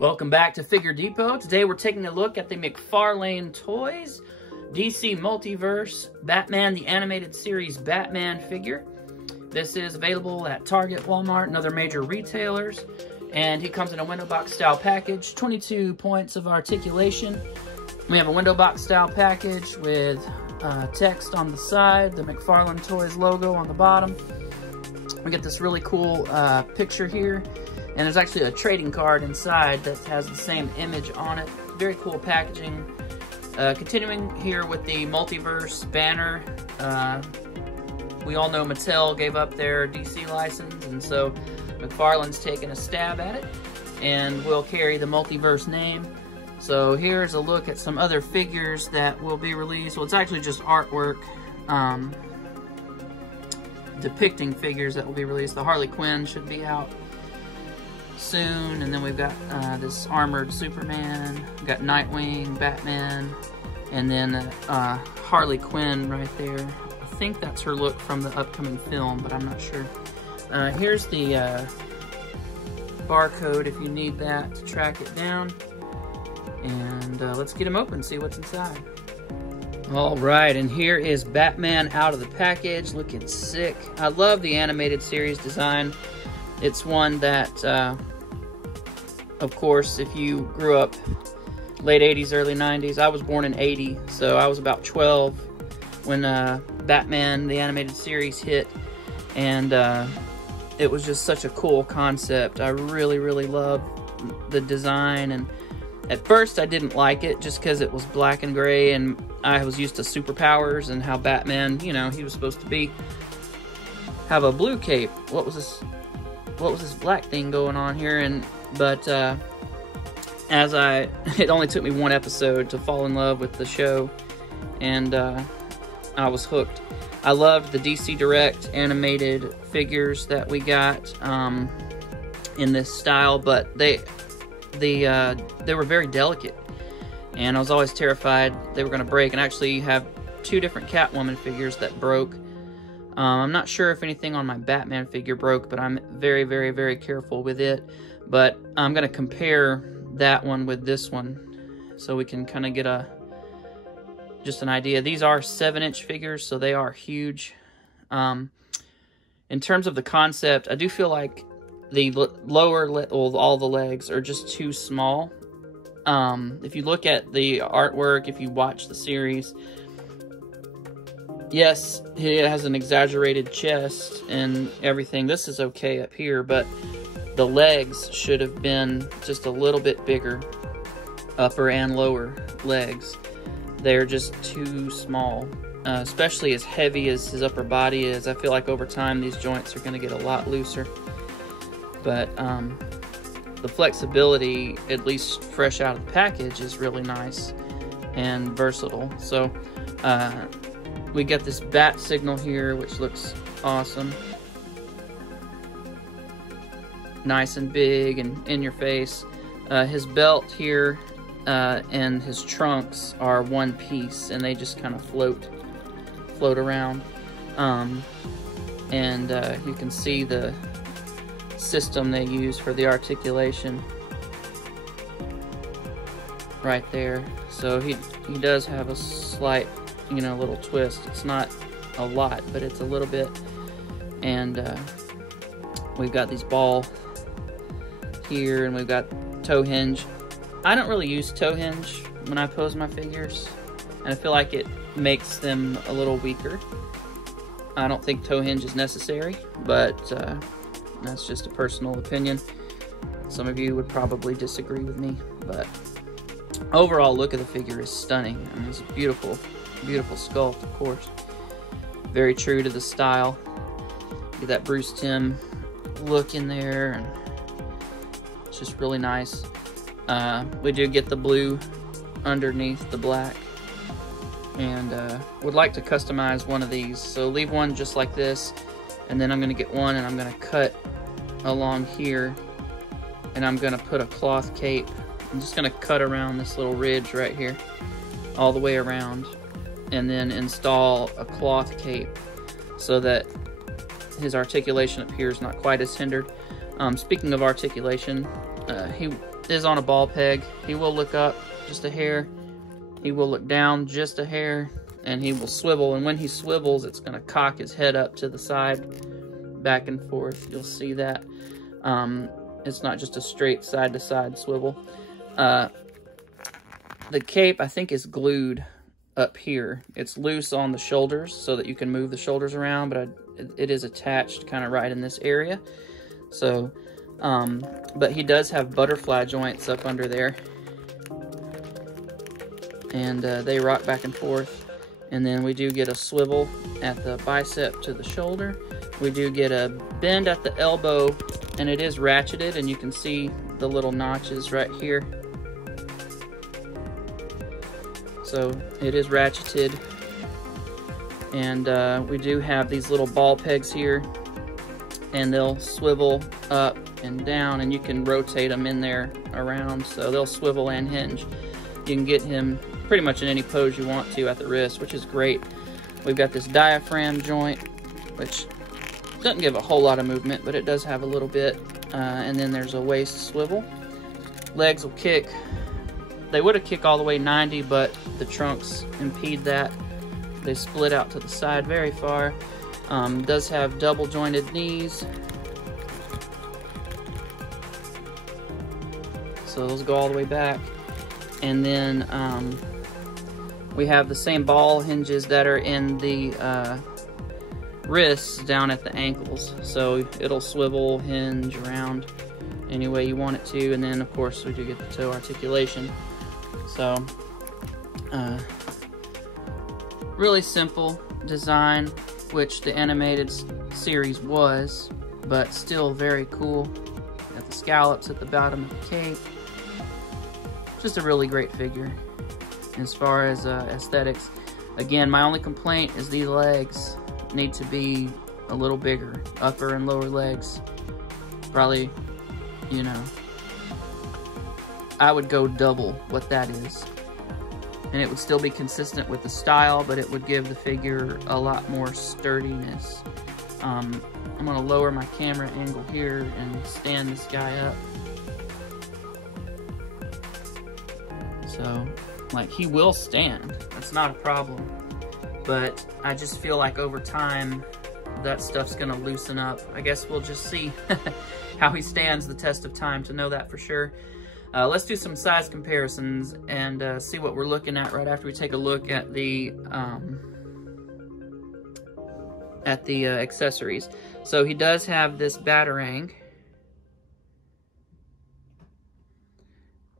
Welcome back to Figure Depot. Today we're taking a look at the McFarlane Toys DC Multiverse Batman the Animated Series Batman figure. This is available at Target, Walmart, and other major retailers. And he comes in a window box style package, 22 points of articulation. We have a window box style package with text on the side, the McFarlane Toys logo on the bottom. We get this really cool picture here. And there's actually a trading card inside that has the same image on it. Very cool packaging. Continuing here with the Multiverse banner. We all know Mattel gave up their DC license, and so McFarlane's taking a stab at it, and will carry the Multiverse name. So here's a look at some other figures that will be released. Well, it's actually just artwork depicting figures that will be released. The Harley Quinn should be out soon, and then we've got this armored Superman, we've got Nightwing, Batman, and then Harley Quinn right there. I think that's her look from the upcoming film, but I'm not sure. Here's the barcode if you need that to track it down, and let's get him open, see what's inside. Alright, and here is Batman out of the package, looking sick. I love the animated series design. It's one that, of course, if you grew up late 80s, early 90s, I was born in 80, so I was about 12 when Batman, the animated series, hit, and it was just such a cool concept. I really, really loved the design, and at first I didn't like it just because it was black and gray, and I was used to superpowers and how Batman, you know, he was supposed to have a blue cape. What was this black thing going on here? But it only took me one episode to fall in love with the show, and I was hooked. I loved the DC Direct animated figures that we got in this style, but they were very delicate, and I was always terrified they were going to break. And actually, you have two different Catwoman figures that broke. I'm not sure if anything on my Batman figure broke, but I'm very, very, very careful with it. But I'm going to compare that one with this one so we can kind of get just an idea. These are 7-inch figures, so they are huge. In terms of the concept, I do feel like the all the legs are just too small. If you look at the artwork, if you watch the series, yes, he has an exaggerated chest and everything. This is okay up here, but the legs should have been just a little bit bigger. Upper and lower legs. They're just too small. Especially as heavy as his upper body is. I feel like over time these joints are going to get a lot looser. But the flexibility, at least fresh out of the package, is really nice and versatile. So we get this bat signal here, which looks awesome. Nice and big and in your face. His belt here and his trunks are one piece, and they just kind of float around. And you can see the system they use for the articulation right there. So he does have a slight, you know, little twist. It's not a lot, but it's a little bit. And we've got these ball here, and we've got toe hinge. I don't really use toe hinge when I pose my figures, and I feel like it makes them a little weaker. I don't think toe hinge is necessary, but that's just a personal opinion. Some of you would probably disagree with me, but overall look of the figure is stunning. I mean, it's a beautiful, beautiful sculpt, of course. Very true to the style. Get that Bruce Timm look in there, and it's just really nice. We do get the blue underneath the black, and would like to customize one of these. So leave one just like this, and then I'm going to get one and I'm going to cut along here, and I'm going to put a cloth cape. I'm just going to cut around this little ridge right here all the way around, and then install a cloth cape so that his articulation up here is not quite as hindered. Speaking of articulation, is on a ball peg. He will look up just a hair. He will look down just a hair, and he will swivel. And when he swivels, it's going to cock his head up to the side, back and forth. You'll see that. It's not just a straight side-to-side swivel. The cape, I think, is glued up here. It's loose on the shoulders so that you can move the shoulders around, but it is attached kind of right in this area. So, but he does have butterfly joints up under there. And they rock back and forth. And then we do get a swivel at the bicep to the shoulder. We do get a bend at the elbow, and it is ratcheted, and you can see the little notches right here. So it is ratcheted. And we do have these little ball pegs here, and they'll swivel up and down, and you can rotate them in there around, so they'll swivel and hinge. You can get him pretty much in any pose you want to at the wrist, which is great. We've got this diaphragm joint, which doesn't give a whole lot of movement, but it does have a little bit. And then there's a waist swivel. Legs will kick. They would have kicked all the way 90, but the trunks impede that. They split out to the side very far. Does have double jointed knees. So those go all the way back. And then we have the same ball hinges that are in the wrists down at the ankles. So it'll swivel, hinge around any way you want it to. And then, of course, we do get the toe articulation. So, really simple design, which the animated series was, but still very cool. Got the scallops at the bottom of the cape. Just a really great figure as far as aesthetics. Again, my only complaint is these legs need to be a little bigger. Upper and lower legs. Probably, you know, I would go double what that is. And it would still be consistent with the style, but it would give the figure a lot more sturdiness. I'm going to lower my camera angle here and stand this guy up. So, like, he will stand. That's not a problem. But I just feel like over time, that stuff's gonna loosen up. I guess we'll just see how he stands the test of time to know that for sure. Let's do some size comparisons and see what we're looking at right after we take a look at the accessories. So he does have this batarang.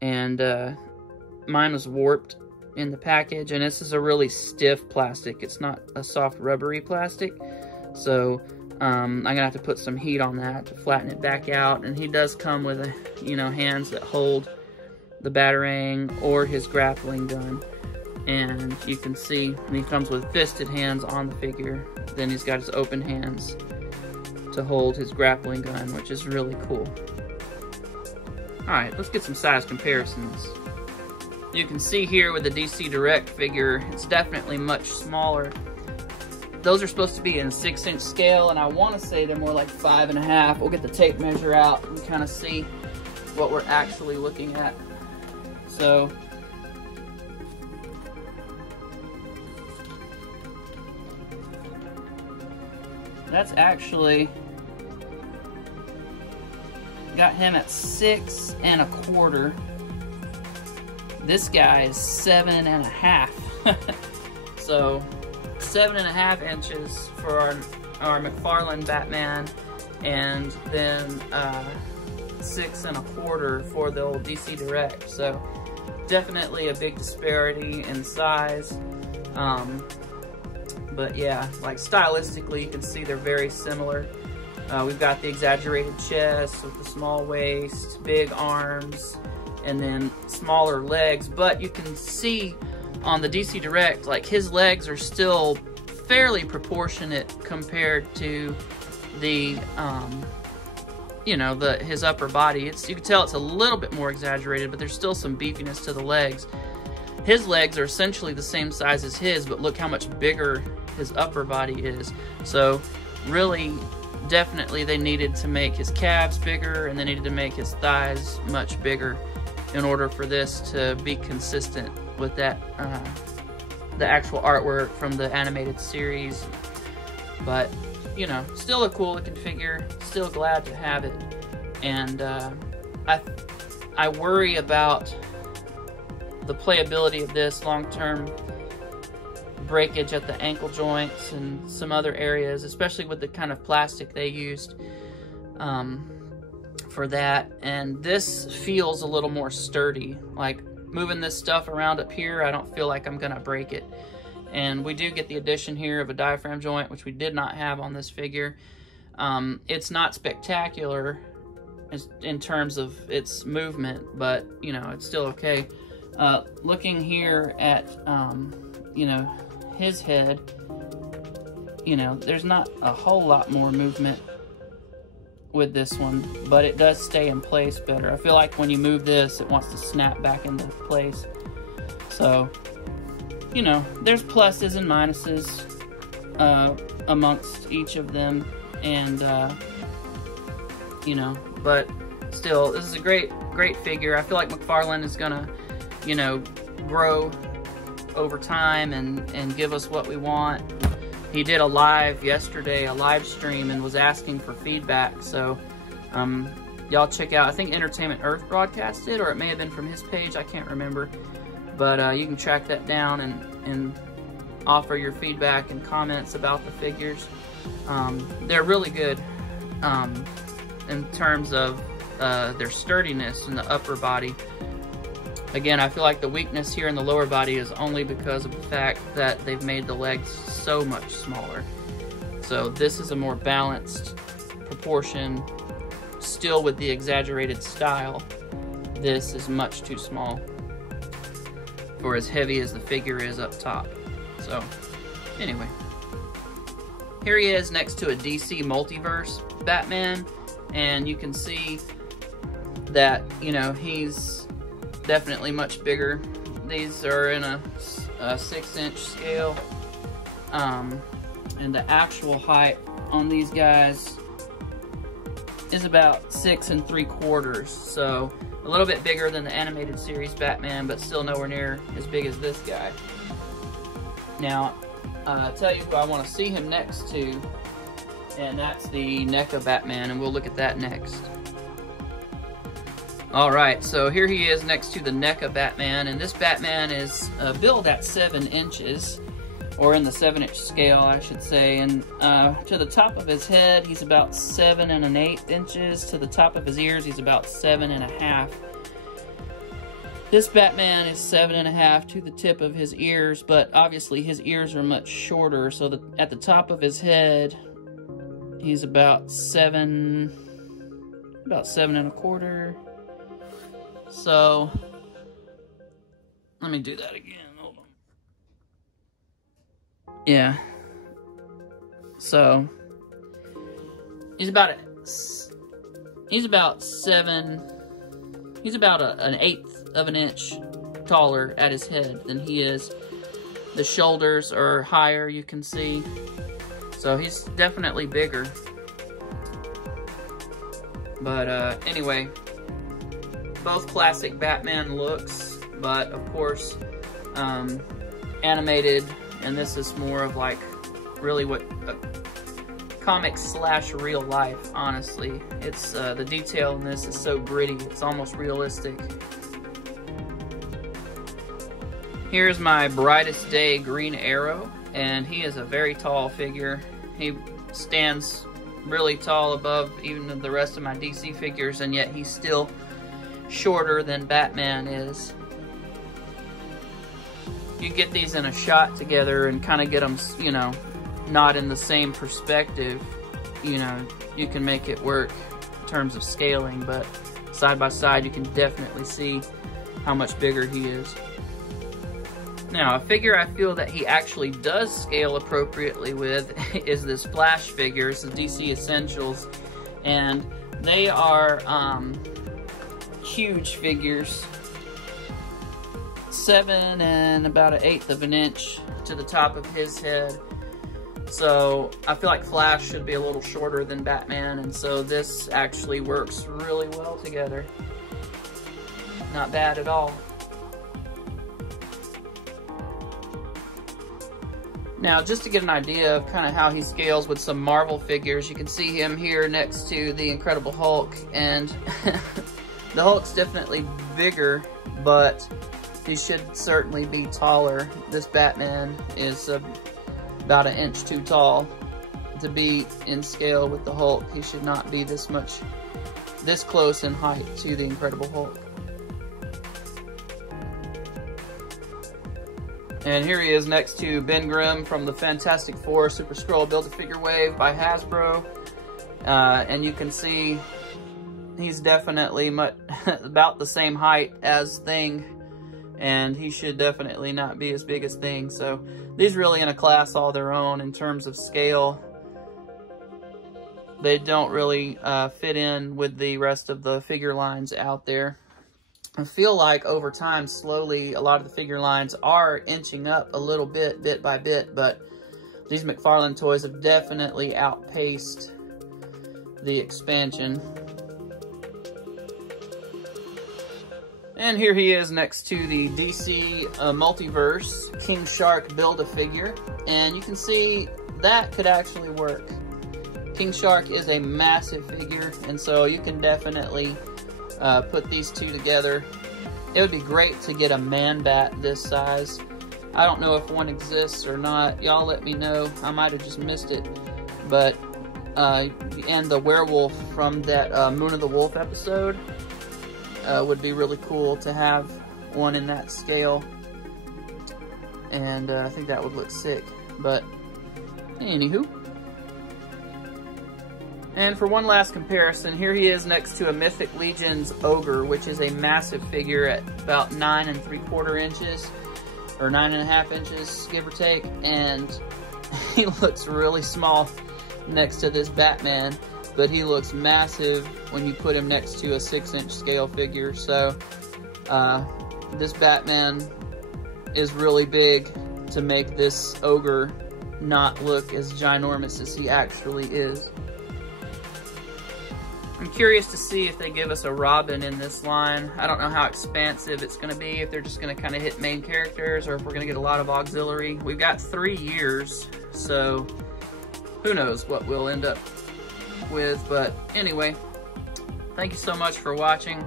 And mine was warped in the package, and this is a really stiff plastic. It's not a soft rubbery plastic, so I'm gonna have to put some heat on that to flatten it back out. And he does come with hands that hold the batarang or his grappling gun, and you can see he comes with fisted hands on the figure. Then he's got his open hands to hold his grappling gun, which is really cool. Alright, let's get some size comparisons. You can see here with the DC Direct figure, it's definitely much smaller. Those are supposed to be in 6-inch scale, and I want to say they're more like 5.5. We'll get the tape measure out and kind of see what we're actually looking at. So, that's actually got him at 6 1/4. This guy is 7 1/2. So 7 1/2 inches for our McFarlane Batman, and then 6 1/4 for the old DC Direct. So definitely a big disparity in size. But yeah, like stylistically, you can see they're very similar. We've got the exaggerated chest with the small waist, big arms, and then smaller legs. But you can see on the DC Direct, like, his legs are still fairly proportionate compared to the, his upper body. You can tell it's a little bit more exaggerated, but there's still some beefiness to the legs. His legs are essentially the same size as his, but look how much bigger his upper body is. So really, definitely they needed to make his calves bigger, and they needed to make his thighs much bigger. in order for this to be consistent with that, the actual artwork from the animated series. But, you know, still a cool looking figure, still glad to have it. And I worry about the playability of this long-term breakage at the ankle joints and some other areas, especially with the kind of plastic they used for that. And this feels a little more sturdy. Like moving this stuff around up here, I don't feel like I'm gonna break it. And we do get the addition here of a diaphragm joint, which we did not have on this figure. It's not spectacular in terms of its movement, but you know, it's still okay. Looking here at you know, his head, you know, there's not a whole lot more movement with this one, but it does stay in place better. I feel like when you move this, it wants to snap back into place. So, you know, there's pluses and minuses amongst each of them, and you know, but still, this is a great figure. I feel like McFarlane is gonna, you know, grow over time and give us what we want. He did a live yesterday, a live stream, and was asking for feedback. So y'all check out, I think Entertainment Earth broadcast it, or it may have been from his page, I can't remember. But you can track that down and offer your feedback and comments about the figures. They're really good in terms of their sturdiness in the upper body. Again, I feel like the weakness here in the lower body is only because of the fact that they've made the legs so much smaller. So this is a more balanced proportion, still with the exaggerated style. This is much too small for as heavy as the figure is up top. So anyway, here he is next to a DC Multiverse Batman, and you can see that, you know, he's definitely much bigger. These are in a 6-inch scale, and the actual height on these guys is about 6 3/4, so a little bit bigger than the animated series Batman, but still nowhere near as big as this guy. Now, I'll tell you who I want to see him next to, and that's the NECA Batman, and we'll look at that next. Alright, so here he is next to the NECA Batman, and this Batman is billed at 7 inches, or in the 7-inch scale, I should say, and to the top of his head, he's about 7 1/8 inches, to the top of his ears, he's about 7 1/2. This Batman is 7 1/2 to the tip of his ears, but obviously his ears are much shorter, so that at the top of his head, he's about 7 1/4. So, let me do that again, hold on. Yeah. So, he's about an 1/8 of an inch taller at his head than he is. The shoulders are higher, you can see. So, he's definitely bigger. But, anyway, both classic Batman looks, but of course animated, and this is more of like really what comic / real life. Honestly, it's the detail in this is so gritty, it's almost realistic. Here's my Brightest Day Green Arrow, and he is a very tall figure. He stands really tall above even the rest of my DC figures, and yet he's still shorter than Batman is. You get these in a shot together and kind of get them, you know, not in the same perspective, you know, you can make it work in terms of scaling, but side by side you can definitely see how much bigger he is. Now, a figure I feel that he actually does scale appropriately with is this Flash figure. It's the DC Essentials, and they are huge figures, 7 about 1/8 of an inch to the top of his head. So I feel like Flash should be a little shorter than Batman, and so this actually works really well together. Not bad at all. Now, just to get an idea of kind of how he scales with some Marvel figures, you can see him here next to the Incredible Hulk, and the Hulk's definitely bigger, but he should certainly be taller. This Batman is about 1 inch too tall to be in scale with the Hulk. He should not be this close in height to the Incredible Hulk. And here he is next to Ben Grimm from the Fantastic Four Super Skrull Build-A-Figure Wave by Hasbro. And you can see he's definitely about the same height as Thing, and he should definitely not be as big as Thing. So these really in a class all their own in terms of scale. They don't really fit in with the rest of the figure lines out there. I feel like over time, slowly, a lot of the figure lines are inching up a little bit, bit by bit, but these McFarlane toys have definitely outpaced the expansion. And here he is next to the DC Multiverse King Shark Build-A-Figure, and you can see that could actually work. King Shark is a massive figure, and so you can definitely put these two together. It would be great to get a Man-Bat this size. I don't know if one exists or not. Y'all let me know. I might have just missed it. But, and the werewolf from that Moon of the Wolf episode would be really cool to have one in that scale. And I think that would look sick. But, anywho. And for one last comparison, here he is next to a Mythic Legions Ogre, which is a massive figure at about 9 3/4 inches, or 9.5 inches, give or take, and he looks really small next to this Batman, but he looks massive when you put him next to a 6-inch scale figure. So this Batman is really big to make this Ogre not look as ginormous as he actually is. I'm curious to see if they give us a Robin in this line. I don't know how expansive it's going to be, if they're just going to kind of hit main characters, or if we're going to get a lot of auxiliary. We've got 3 years, so who knows what we'll end up with. But anyway, thank you so much for watching.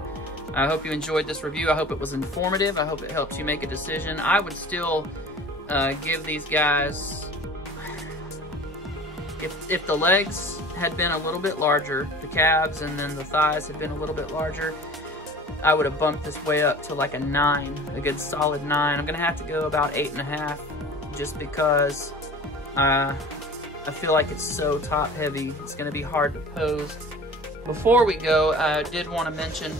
I hope you enjoyed this review. I hope it was informative. I hope it helps you make a decision. I would still give these guys, if the legs had been a little bit larger, the calves and then the thighs had been a little bit larger, I would have bumped this way up to like a 9, a good solid 9. I'm gonna have to go about 8.5 just because I feel like it's so top heavy. It's gonna be hard to pose. Before we go, I did want to mention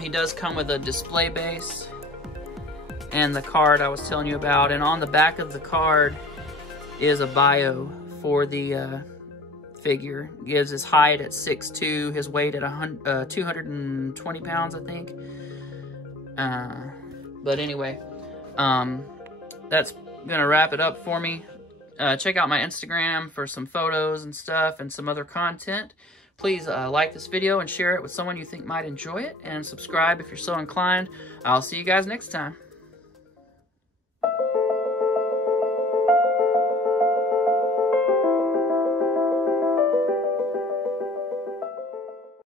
he does come with a display base and the card I was telling you about, and on the back of the card is a bio for the figure. Gives his height at 6'2", his weight at 220 pounds, I think. But anyway, that's gonna wrap it up for me. Check out my Instagram for some photos and stuff and some other content. Please like this video and share it with someone you think might enjoy it, and subscribe if you're so inclined. I'll see you guys next time.